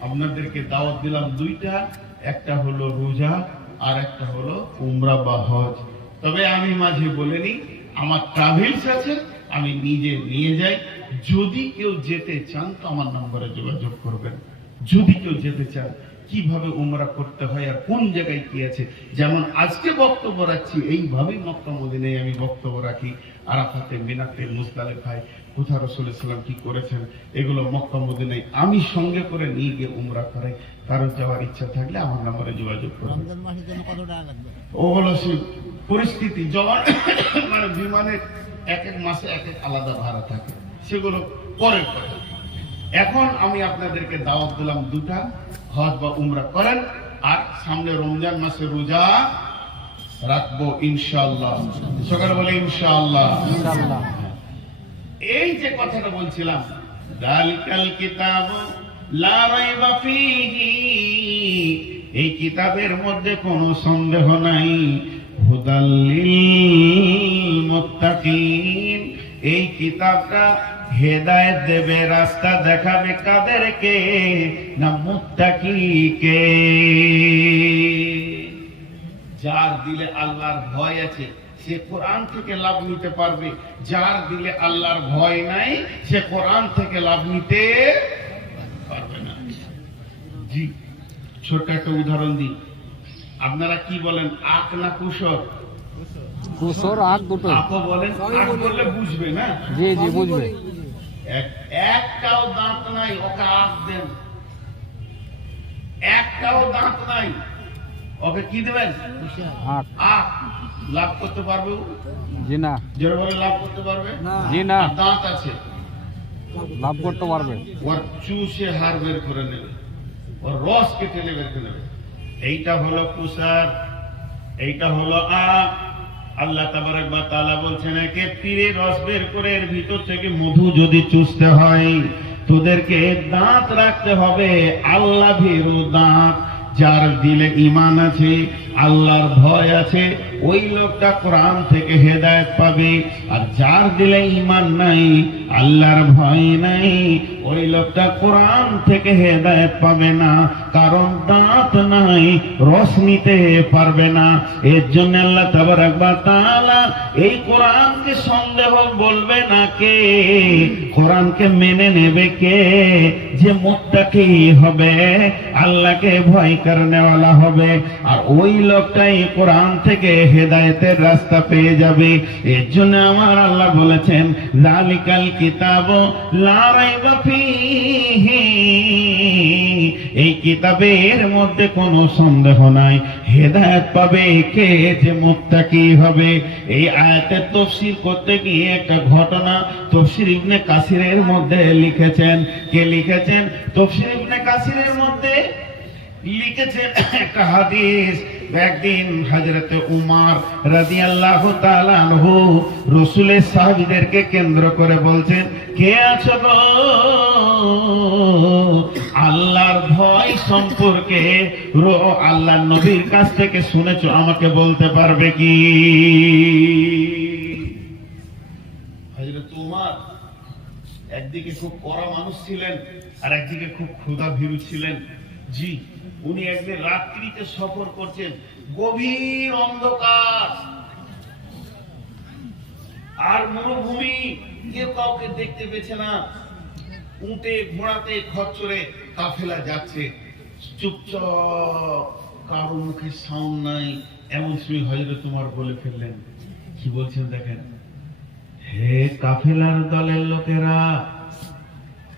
আপনাদেরকে দাওয়াত দিলাম দুইটা, একটা হলো রোজা আর একটা হলো উমরা বা হজ। তবে আমি মাঝে বলিনি আমার ট্রাভেলস আছে, আমি নিজে নিয়ে যাই। যদি কেউ যেতে চান তো আমার নম্বরে যোগাযোগ করবেন। যদি কেউ যেতে চান কীভাবে উমরা করতে হয় আর কোন জায়গায় কি আছে? যেমন আজকে বক্তব্য রাখছি এইভাবেই মক্কা মদিনায় আমি বক্তব্য রাখি। আরাফাতে মিনাতে মুজদালেফায় কোথা রসুল ইসলাম কি করেছেন এগুলো মক্কা মদিনায় আমি সঙ্গে করে নিয়ে গিয়ে উমরা করাই। কারণ যাওয়ার ইচ্ছা থাকলে আমার নম্বরে যোগাযোগ ওগুলো সে পরিস্থিতি জবান মানে বিমানের এক এক মাসে এক এক আলাদা ভাড়া থাকে। সেগুলো পরের কথা। এখন আমি আপনাদেরকে দাওয়াত দিলাম দুটা হজ বা উমরা করেন আর সামনে রমজান মাসে রোজা রাখব ইনশাআল্লাহ। সকালে বলে ইনশাআল্লাহ। এই যে কথাটা বলছিলাম দালিকাল কিতাব লা রাইবা ফীহি এই কিতাবের মধ্যে কোনো সন্দেহ নাই। হুদাল্লিল মুত্তাকিন। এই কিতাবটা হেদায়েত দেবে রাস্তা দেখাবে কাদেরকে না মুত্তাকিকে। যার দিলে আল্লাহর ভয় আছে সে কোরআন থেকে লাভ নিতে পারবে। যার দিলে আল্লাহর ভয় নাই সে কোরআন থেকে লাভ নিতে পারবে না। জি ছোট্ট একটা উদাহরণ দিই। আপনারা কি বলেন আক না কুসর কুসর আগ দুটো। আপও বলেন আক বললে বুঝবে না জি জি বুঝবে। একটাও দাঁত নাই ওকে আখ দেন। একটাও দাঁত নাই। ওকে কি দেবেন? আখ লাভ করতে পারবে জি না। জোরে বলে লাভ করতে পারবে? জি না। দাঁত আছে। লাভ করতে পারবে। ওর চুষে হার বের করে নেবে। ওর রস কেটে বের করে নেবে। এইটা হলো কুসার এইটা হলো আখ আল্লাহ তাবারক তালা বলছেন, একে তীরে রস বের করে এর ভিতর থেকে মধু যদি চুষতে হয়, তোদেরকে দাঁত রাখতে হবে আল্লাহ ভীরু দাঁত, যার দিলে ইমান আছে। আল্লাহর ভয় আছে, ওই লোকটা কোরআন থেকে হেদায়েত পাবে। আর যার দিলে ইমান নাই, আল্লাহর ভয় নাই, ওই লোকটা কোরআন থেকে হেদায়েত পাবে না, কারণ দাঁত নাই, রস নিতে পারবে না। এর জন্য আল্লাহ তাবার একবার তাআলা এই কোরআনকে সন্দেহ বলবে না কে, কোরআনকে মেনে নেবে কে, যে মুখটা কি হবে, আল্লাহকে ভয় করনেওয়ালা হবে। আর ওই লোকটাই কোরআন থেকে হেদায়েতের রাস্তা পেয়ে যাবে। এর জন্য আমার আল্লাহ বলেছেন জালিকাল কিতাব এই কিতাবের মধ্যে কোনো সন্দেহ নাই। হেদায়েত পাবে কে যে মুত্তাকি হবে। এই আয়াতের তফসির করতে গিয়ে একটা ঘটনা তফসির ইবনে কাসিরের মধ্যে লিখেছেন। কে লিখেছেন? তফসির ইবনে কাসিরের মধ্যে লিখেছেন একটা হাদিস। একদিন হজরতে উমার রাদিয়াল্লাহু তাআলা আনহু রসুলের সাহাবীদেরকে কেন্দ্র করে বলছেন, কে আছো গো? আল্লাহর ভয় সম্পর্কে রো- আল্লাহর নবীর কাছ থেকে শুনেছো, আমাকে বলতে পারবে কি? হজরত উমার একদিকে খুব কড়া মানুষ ছিলেন আর একদিকে খুব ক্ষুধা ভীরু ছিলেন। জি উনি একদিন রাত্রিতে সফর করছেন। গভীর অন্ধকার। আর মরুভূমি কেউ কাউকে দেখতে পেছে না। উঠে ঘোড়াতে, খচ্চরে কাফেলা যাচ্ছে। চুপচাপ কারও মুখে সাউন্ড নাই। এমন সময় হজরত তোমার বলে ফেললেন। কি বলছেন দেখেন? হে কাফেলার দলের লোকেরা,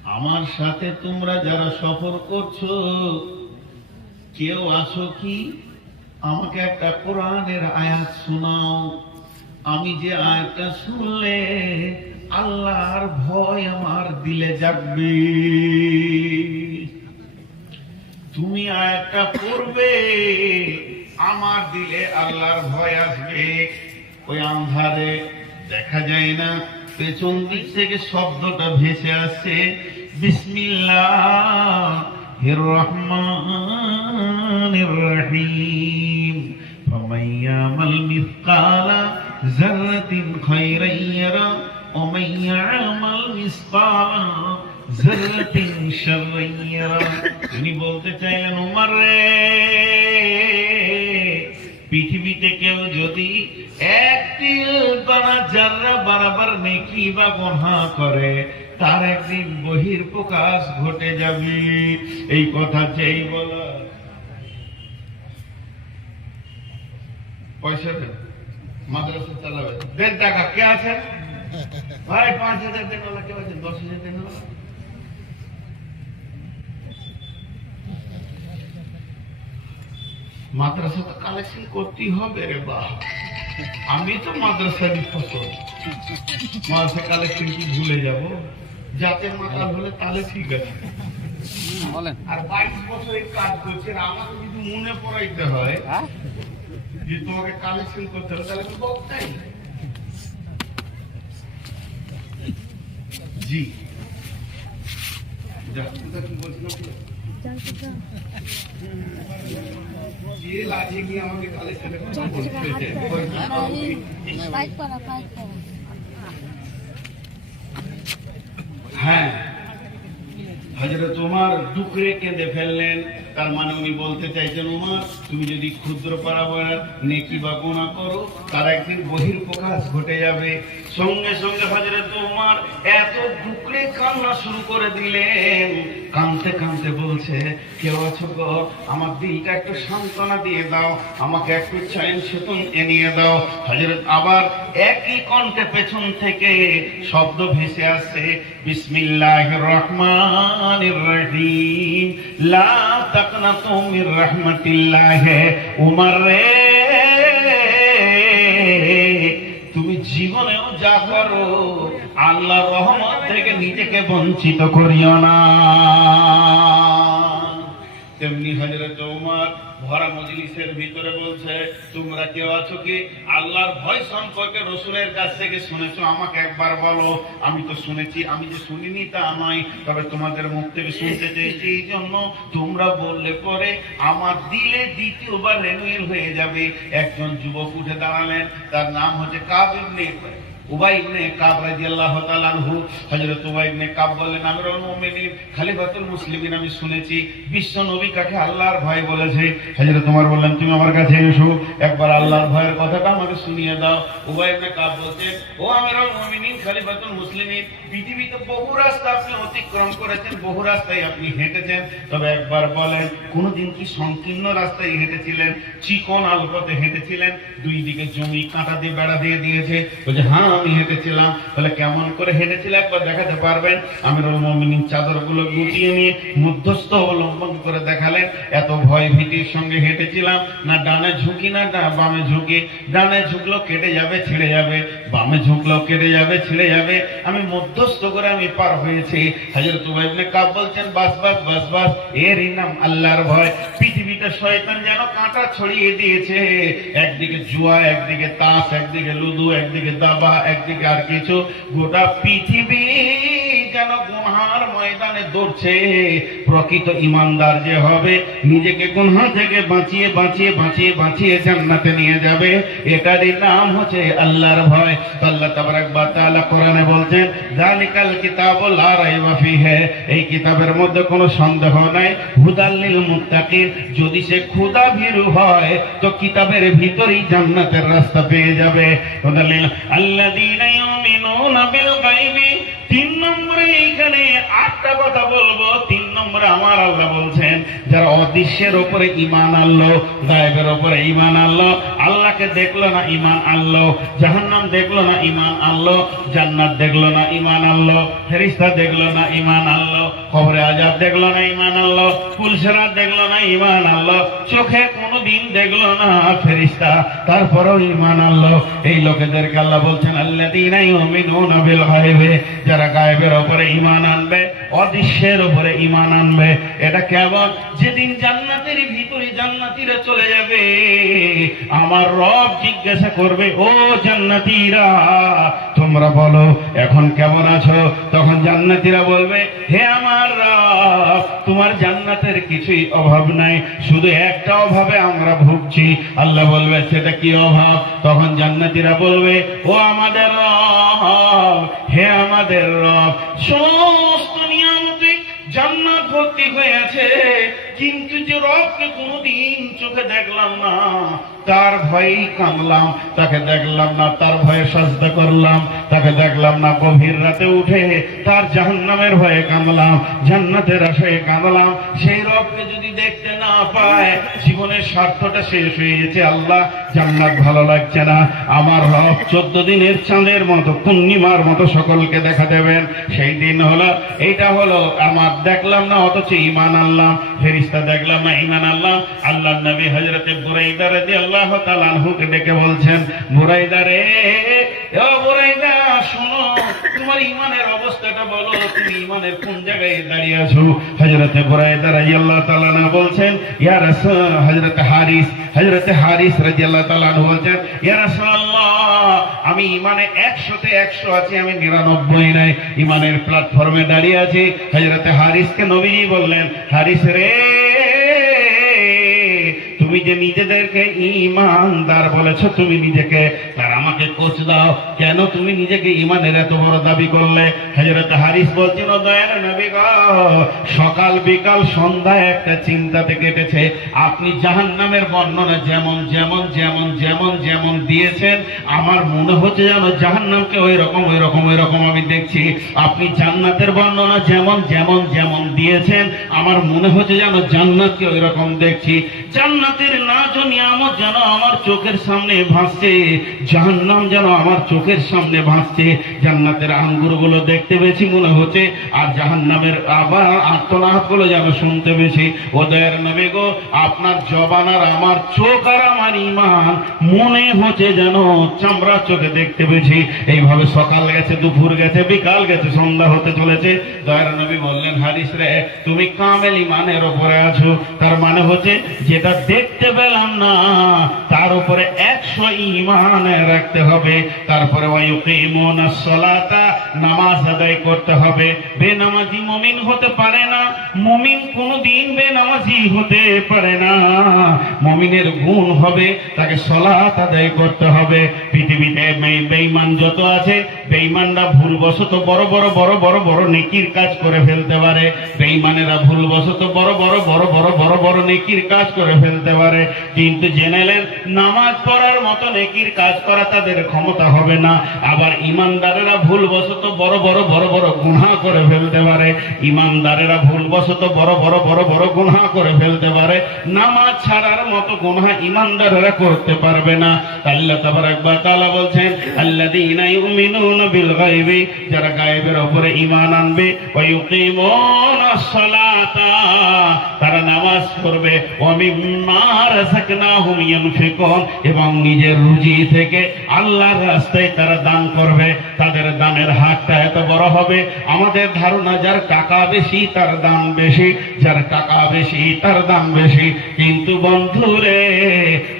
আমার সাথে তোমরা যারা সফর করছ কেউ আসো কি? আমাকে একটা কোরআনের আয়াত শোনাও। আমি যে আয়াতটা শুনলে আল্লাহর ভয় আমার দিলে জাগবে। তুমি আয়াতটা পড়বে, আমার দিলে আল্লাহর ভয় আসবে। ওই আন্ধারে দেখা যায় না, পেছন দিক থেকে শব্দটা ভেসে আসছে। বিসমিল্লাহ। الرحمن الرحيم فمن يعمل مثقال ذرة خيرا يرى ومن يعمل مثقال ذرة شرا يرى তিনি বলতে চাইলেন উমর রে পৃথিবীতে কেউ যদি একটি দানা জাররা বরাবর নেকি বা গনহা করে তার একদিন বহির প্রকাশ ঘটে যাবে। এই কথা যেই বলা। পয়সা মাদ্রাসা চালাবে দেড় টাকা, কে ভাই, পাঁচ হাজার দেন ওলা কেউ দশ হাজার দেন ওলা মাদ্রাসা তো কালেকশন করতেই হবে রে বাহ আমি তো মাদ্রাসারই ফসল। মাদ্রাসা কালেকশন কি ভুলে যাব? যাতে মাথা হলে তাহলে ঠিক আছে বলেন আর বাইশ বছরের কাজ করছেন আমাকে যদি মনে পড়াইতে হয় হ্যাঁ যে তোমাকে কালেকশন করতে হবে তাহলে তো বক্তাই জি আমাকে কালেকশনের কথা বলতেছে, ওই ফাইট করা ফাইট করা হ্যাঁ। হজরত উমার ডুকরে কেঁদে ফেললেন। তার মানে উনি বলতে চাইছেন, উমার, তুমি যদি ক্ষুদ্র পারাবার নেকি বা গোনা করো, তার একদিন বহির প্রকাশ ঘটে যাবে। সঙ্গে সঙ্গে হজরত উমার এত ডুকরে কান্না শুরু করে দিলেন। কানতে কানতে বলছে, কেউ আছো গো, আমার দিলটা একটু সান্ত্বনা দিয়ে দাও, আমাকে একটু চয়ন সেতন এনিয়ে দাও। হজরত আবার একই কণ্ঠে পেছন থেকে শব্দ ভেসে আসছে বিসমিল্লাহ রহমান রহিম, লা তাকনাতু মির রাহমাতিল্লাহ, উমর রে যা করো। আল্লাহ রহমত থেকে নিজেকে বঞ্চিত করিও না। তেমনি হজরত উমর ভরা মজলিসের ভিতরে বলছে, তোমরা কেউ আছো কি? আল্লাহর ভয় সম্পর্কে রসুলের কাছ থেকে শুনেছো? আমাকে একবার বলো। আমি তো শুনেছি, আমি যে শুনিনি তা নয়। তবে তোমাদের মুখ থেকে শুনতে চেয়েছি। এই জন্য তোমরা বললে পরে আমার দিলে দ্বিতীয়বার রেনুয়েল হয়ে যাবে। একজন যুবক উঠে দাঁড়ালেন। তার নাম হচ্ছে কাবির বহু রাস্তা অতিক্রম করেছেন, বহু রাস্তায় আপনি হেঁটেছেন, তবে একবার বলেন, কোনদিন কি সংকীর্ণ রাস্তায় হেঁটেছিলেন? চিকন আলপথে হেঁটেছিলেন? দুই দিকে জমি কাঁটা দিয়ে, বেড়া দিয়ে দিয়েছে। বলছে হ্যাঁ আমি হেঁটেছিলাম। বলে কেমন করে হেঁটেছিল একবার দেখাতে পারবেন? আমিরুল মুমিনিন চাদরগুলো গুটিয়ে নিয়ে মধ্যস্থ অবলম্বন করে দেখালেন। এত ভয় ভীতির সঙ্গে হেঁটেছিলাম। না ডানে ঝুঁকি, না বামে ঝুঁকি। ডানে ঝুঁকলো কেটে যাবে, ছিঁড়ে যাবে। বামে ঝুঁকলো কেটে যাবে, ছিঁড়ে যাবে। আমি মধ্যস্থ করে আমি পার হয়েছি। হাজর তুবাইবনে কাব বলছেন, বাস বাস বাস বাস, এরই নাম আল্লাহর ভয়। পৃথিবীতে শয়তান যেন কাঁটা ছড়িয়ে দিয়েছে। একদিকে জুয়া, একদিকে তাস, একদিকে লুদু, একদিকে দাবা একদিকে আর কিছু, গোটা পৃথিবী যেন গুনহার ময়দানে দৌড়ছে। প্রকৃত ইমানদার যে হবে, নিজেকে গুনহা থেকে বাঁচিয়ে বাঁচিয়ে বাঁচিয়ে বাঁচিয়ে জান্নাতে নিয়ে যাবে। এটারই নাম হচ্ছে আল্লাহর ভয়। আল্লাহ বলছেন জালিকাল কিতাব লা রাইবা ফিহি এই কিতাবের মধ্যে কোনো সন্দেহ নাই। হুদাল্লিল মুত্তাকিন যদি সে খোদা ভীরু হয়, তো কিতাবের ভিতরেই জান্নাতের রাস্তা পেয়ে যাবে। হুদাল্লিল আল্লাযীনা ইউমিনুনা বিল গায়বি তিন নম্বরে এইখানে আটটা কথা বলব। তিন নম্বরে আমার আল্লাহ বলছেন, যারা অদৃশ্যের উপরে ইমান আনলো, গায়েবের উপরে ইমান আনলো, আল্লাহকে দেখল না ইমান আনলো, জাহান্নাম দেখল না ইমান আনলো, জান্নাত দেখল না ইমান আনলো ফেরিস্তা দেখল না ইমান আনলো, কবরে আজাব দেখল না ইমান আনলো পুলসেরাত দেখল না ইমান আনলো, চোখে কোনোদিন দেখল না ফেরিস্তা তারপরেও ইমান আনলো। এই লোকেদেরকে আল্লাহ বলছেন আল্লাহ গায়বে, যারা গায়েবের উপরে ইমান আনবে অদৃশ্যের উপরে ইমান আনবে। এটা কেবল যেদিন জান্নাতের ভিতরে জান্নাতিরা চলে যাবে, আমার রব জিজ্ঞাসা করবে, ও জান্নাতিরা, তোমরা বলো, এখন কেমন আছো? তখন জান্নাতীরা বলবে, হে আমার রব, তোমার জান্নাতের কিছুই অভাব নাই, শুধু একটা অভাবে আমরা ভুগছি। আল্লাহ বলবে, সেটা কি অভাব? তখন জান্নাতীরা বলবে, ও আমাদের রব, হে আমাদের রব, সমস্ত জান্নাত ভর্তি হয়ে আছে। কিন্তু যে রবকে কোনোদিন চোখে দেখলাম না, তার ভয়েই কাঁদলাম। তাকে দেখলাম না, তার ভয়ে সাজদা করলাম। তাকে দেখলাম না, গভীর রাতে উঠে তার জাহান্নামের ভয়ে কাঁদলাম, জান্নাতের আশায় কাঁদলাম। সেই রবকে যদি দেখতে না পায়, জীবনের স্বার্থটা শেষ হয়ে গেছে। আল্লাহ, জান্নাত ভালো লাগছে না। আমার রব চোদ্দ দিনের চাঁদের মতো, পূর্ণিমার মতো সকলকে দেখা দেবেন। সেই দিন হলো, এইটা হলো, আমার দেখলাম না, অথচ ইমান আনলাম। ফেরিস্তা দেখলাম না আনলাম। আল্লাহ নবী হজরতে বুরাইদা রাজি আল্লাহ তালানহুকে ডেকে বলছেন, বুরাইদা রে বুরাইদা, শোনো, তোমার ইমানের অবস্থাটা বলো, তুমি ইমানের কোন জায়গায় দাঁড়িয়ে আছো? হজরতে রাজি আল্লাহ তালানা বলছেন, ইয়া হারিস হজরতে হারিস রাজি আল্লাহ বলছেন, ইয়া আমি ইমানে একশোতে একশো আছি, আমি নিরানব্বই নাই। ইমানের প্ল্যাটফর্মে দাঁড়িয়ে আছি। হজরতে হারিসকে নবীজি বললেন, হারিস রে, তুমি যে নিজেদেরকে ইমানদার বলেছ, তুমি নিজেকে কোচ দাও। কেন তুমি নিজেকে ইমানের এত বড় দাবি করলে? হজরত হারিস বলছিল দয়ার নবী গো, সকাল বিকাল সন্ধ্যায় একটা চিন্তাতে কেটেছে। আপনি জাহান্নামের বর্ণনা যেমন যেমন যেমন যেমন যেমন দিয়েছেন, আমার মনে হচ্ছে যেন জাহান্নামকে ওই রকম ওই রকম ওই রকম আমি দেখছি। আপনি জান্নাতের বর্ণনা যেমন যেমন যেমন দিয়েছেন, আমার মনে হচ্ছে যেন জান্নাতকে ওই রকম দেখছি। জান্নাতের নাচ ও নিয়ামত যেন আমার চোখের সামনে ভাসছে। জাহান্নাম যেন আমার চোখের সামনে ভাসছে। জান্নাতের আঙ্গুরগুলো দেখতে পেয়েছি মনে হচ্ছে, আর জাহান্নামের আবার আত্মনাথগুলো যেন শুনতে পেয়েছি ওদের নবে গো, আপনার জবান আর আমার চোখ আর আমার ইমান মনে হচ্ছে যেন চামড়া চোখে দেখতে পেয়েছি এইভাবে সকাল গেছে, দুপুর গেছে, বিকাল গেছে, সন্ধ্যা হতে চলেছে। দয়ার নবী বললেন, হারিস রে, তুমি কামেল ইমানের ওপরে আছো। তার মানে হচ্ছে, যেটা দেখতে পেলাম না, তার উপরে একশো ইমান রাখতে হবে। তারপরে নামাজ আদায় করতে হবে। বেনামাজি মুমিন হতে পারে না, মুমিন কোনোদিন বেনামাজি হতে পারে না। মুমিনের গুণ হবে, তাকে সলাত আদায় করতে হবে। পৃথিবীতে বে- বেঈমান যত আছে, বেঈমানরা ভুলবশত বড় বড় বড় বড় বড় নেকির কাজ করে ফেলতে পারে। বেঈমানেরা ভুলবশত বড় বড় বড় বড় বড় বড় নেকির কাজ করে ফেলতে পারে। কিন্তু জেনেলেন নামাজ পড়ার মতো নেকির কাজ করা তাদের ক্ষমতা হবে না। আবার ইমানদারেরা ভুলবশত বড় বড় বড় বড় গুনাহ করে ফেলতে পারে। ইমানদারেরা ভুলবশত বড় বড় বড় বড় গুনাহ করে ফেলতে পারে। নামাজ ছাড়ার মতো গুনাহ ইমানদারেরা করতে পারবে না। আল্লাহ তাবারাক ওয়া তাআলা বলছেন ইউমিনুনা বিল গায়বি যারা গায়েবের উপরে ঈমান আনবে তারা নামাজ ইউনফিকুন এবং নিজের রুজি থেকে আল্লাহর রাস্তায় তারা দান করবে, তাদের দানের হাতটা এত বড় হবে। আমাদের ধারণা, যার টাকা বেশি, তার দাম বেশি, যার টাকা বেশি, তার দাম বেশি। কিন্তু বন্ধুরে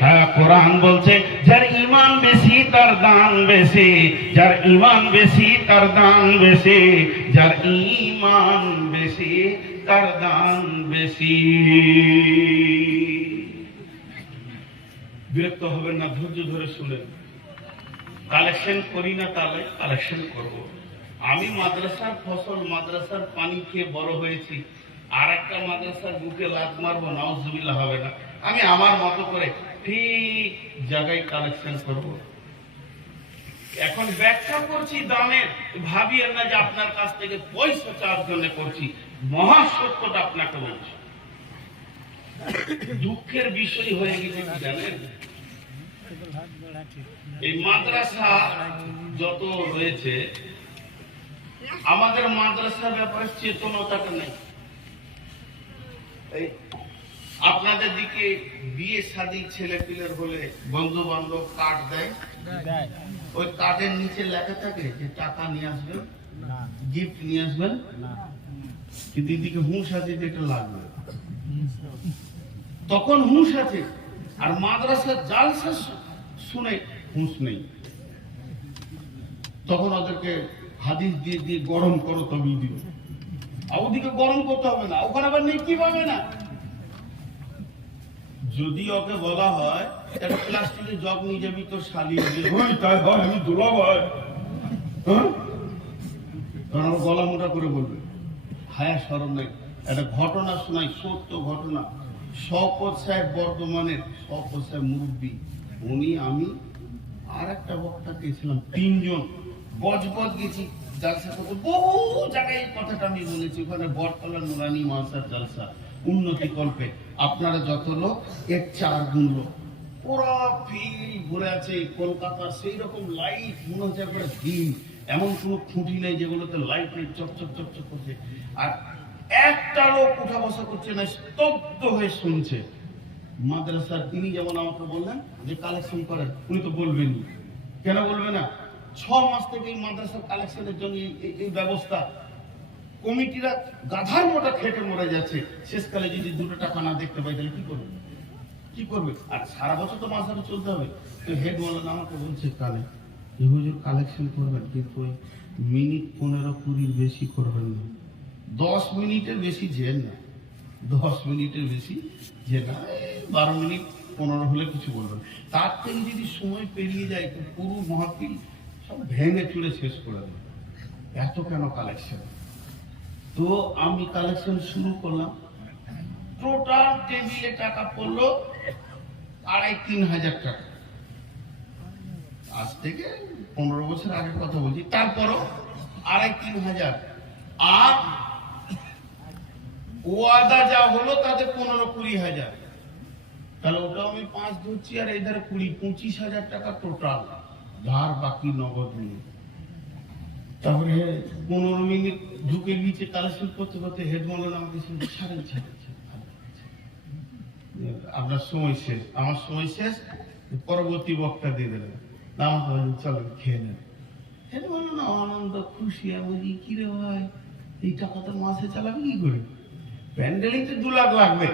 হ্যাঁ কোরআন বলছে, যার ইমান বেশি, তার দান বেশি। যার ইমান বেশি, তার দান বেশি। যার ইমান বেশি, তার দান বেশি। বিরক্ত হবেন না, ধৈর্য ধরে শুনেন। কালেকশন করি না তাহলে কালেকশন করব। আমি মাদ্রাসার ফসল, মাদ্রাসার পানি খেয়ে বড় হয়েছি। আর একটা মাদ্রাসার বুকে লাত মারবো নাউজুবিল্লাহ হবে না। আমি আমার মতো করে ঠিক জায়গায় কালেকশন করব। এখন ব্যাখ্যা করছি দামের। ভাবিয়েন না যে আপনার কাছ থেকে পয়সা চাওয়ার জন্য করছি। মহাসত্যটা আপনাকে বলছি। দুঃখের বিষয় হয়ে গেছে কি জানেন? এই মাদ্রাসা যত রয়েছে আমাদের মাদ্রাসার ব্যাপারে চেতনতাটা নেই। এই আপনাদের দিকে বিয়ে শাদী ছেলে পিলের হলে বন্ধু বান্ধব কার্ড দেয়? ওই কার্ডের নিচে লেখা থাকে যে টাকা নিয়ে আসবেন গিফট নিয়ে আসবেন। কিন্তু এদিকে হুঁশ আছে যে এটা লাগবে। তখন হুঁশ আছে। আর মাদ্রাসার জালসা শুনে হুঁশ নেই। তখন ওদেরকে হাদিস দিয়ে দিয়ে গরম করো তবেই দিবে। আর ওদিকে গরম করতে হবে না ওখানে আবার নেকি পাবে না। যদি ওকে বলা হয় একটা প্লাস্টিকের জগ নিয়ে যাবি তোর শালিয়ে দিয়ে। "ওই, তাই হয় আমি দুলা হ্যাঁ? তখন গলা মোটা করে বলবে হায়া সরম নেই একটা ঘটনা শোনাই সত্য ঘটনা। শপথ সাহেব বর্তমানের শপথ সাহেব মুরব্বী। উনি আমি আর একটা বক্তা গেছিলাম তিনজন। বজবজ গেছি জালসা করতে। বহু জায়গায় কথাটা আমি বলেছি। ওখানে বটতলা নুরানি মাসার জালসা, উন্নতি কল্পে। আপনারা যত লোক, এর চার গুণ লোক। পুরো ফিল ঘুরে আছে কলকাতার সেই রকম লাইট মনে হচ্ছে একবারে দিন। এমন কোনো খুঁটি নেই যেগুলোতে লাইট নেই, চকচক চকচক করছে। আর একটা লোক উঠা বসা করছে না, স্তব্ধ হয়ে শুনছে। মাদ্রাসার তিনি যেমন আমাকে বললেন যে কালেকশন করেন, উনি তো বলবেনই। কেন বলবে না? ছ মাস থেকে এই মাদ্রাসার কালেকশনের জন্য এই- ব্যবস্থা। কমিটিরা গাধার মোটা খেটে মরে যাচ্ছে। শেষকালে যদি দুটো টাকা না দেখতে পাই, তাহলে কি করবে? কি করবে? আর সারা বছর তো মাসাটা চলতে হবে। তো হেড মৌলানা আমাকে বলছে যে হুজুর কালেকশন করবেন, কিন্তু মিনিট পনেরো কুড়ির বেশি করবেন না। দশ মিনিটের বেশি জেন না। দশ মিনিটের বেশি যে না। বারো মিনিট, পনেরো হলে কিছু বলবেন। তার থেকে যদি সময় পেরিয়ে যায়, তো পুরো মহাপিল সব ভেঙে চুড়ে শেষ করে দেবে। এত কেন কালেকশন তো আমি কালেকশন শুরু করলাম। টোটাল টেবিলে টাকা পড়ল আড়াই তিন হাজার টাকা। আজ থেকে পনেরো বছর আগের কথা বলছি। তারপরও আড়াই তিন হাজার। আর ওয়াদা যা হলো তাতে পনেরো কুড়ি হাজার। তাহলে ওটাও আমি পাঁচ ধরছি আর এই ধারে কুড়ি পঁচিশ হাজার টাকা টোটাল ধার বাকি নগদ নিয়ে তারপরে পনেরো মিনিট ঢুকে গিয়েছে কালেকশন করতে করতে হেড মলেন আমাকে ছাড়েন ছাড়েন। আপনার সময় শেষ। আমার সময় শেষ পরবর্তী বক্তা দিয়ে দেবেন। না, আমাকে বললেন, চলো খেয়ে নেন। হেড বলল না আনন্দ খুশি আমি কি রে ভাই? এই টাকা তো মাসে চালাবে কি করে? প্যান্ডেলই তো দু লাখ লাগবে।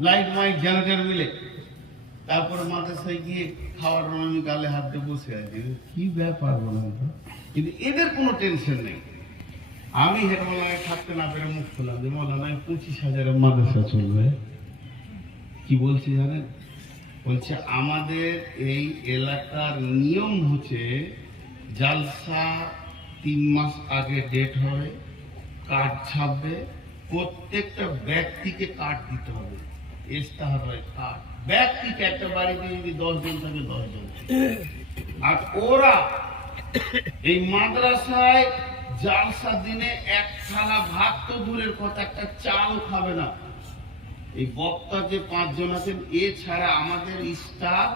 লাইট মাইক জেনারেটর মিলে। তারপরে মাদ্রাসায় গিয়ে খাওয়ার আমি গালে হাত দিয়ে বসে আছি। কি ব্যাপার বলুন তো? কিন্তু এদের কোনো টেনশন নেই। আমি হেডমালায় থাকতে না পেরে মুখ খুললাম যে মৌলানায় পঁচিশ হাজারের মাদ্রাসা চলবে? কি বলছি জানেন? বলছে, আমাদের এই এলাকার নিয়ম হচ্ছে, জালসা তিন মাস আগে ডেট হবে কার্ড ছাপবে প্রত্যেকটা ব্যক্তিকে কার্ড দিতে হবে। হয় কার্ড ব্যক্তিকে একটা বাড়িতে যদি দশ জন থাকে, দশ জন আর ওরা এই মাদ্রাসায় জালসা দিনে এক থালা ভাত তো দূরের কথা, একটা চাল খাবে না। এই বক্তা যে পাঁচজন আছেন, এছাড়া আমাদের স্টাফ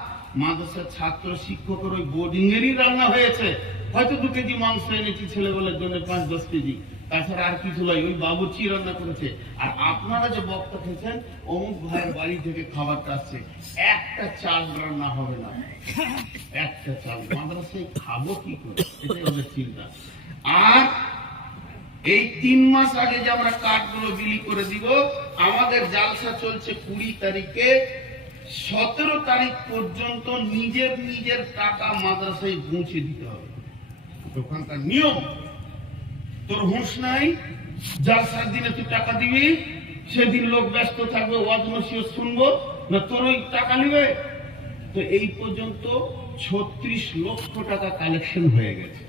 মাদ্রাসার ছাত্র শিক্ষকের ওই বোর্ডিং এরই রান্না হয়েছে। হয়তো দু কেজি মাংস এনেছি ছেলেবেলার জন্য, পাঁচ দশ কেজি। তাছাড়া আর কিছু নয় ওই বাবুচি রান্না করেছে? আর আপনারা যে বক্তা খেয়েছেন, অমুক ভাইয়ের বাড়ি থেকে খাবারটা আসছে। একটা চাল রান্না হবে না। একটা চাল। মাদ্রাসায় খাব কি করে? এটাই ওদের চিন্তা। আর এই তিন মাস আগে যে আমরা কার্ডগুলো বিলি করে দিব, আমাদের জালসা চলছে কুড়ি তারিখে। সতেরো তারিখ পর্যন্ত নিজের নিজের টাকা মাদ্রাসায় পৌঁছে দিতে হবে। ওখানকার নিয়ম। তোর হুঁশ নাই? জালসার দিনে তুই টাকা দিবি, সেদিন লোক ব্যস্ত থাকবে ওয়াজ নসিহত শুনব, না তোর ওই টাকা নিবে? তো এই পর্যন্ত ছত্রিশ লক্ষ টাকা কালেকশন হয়ে গেছে।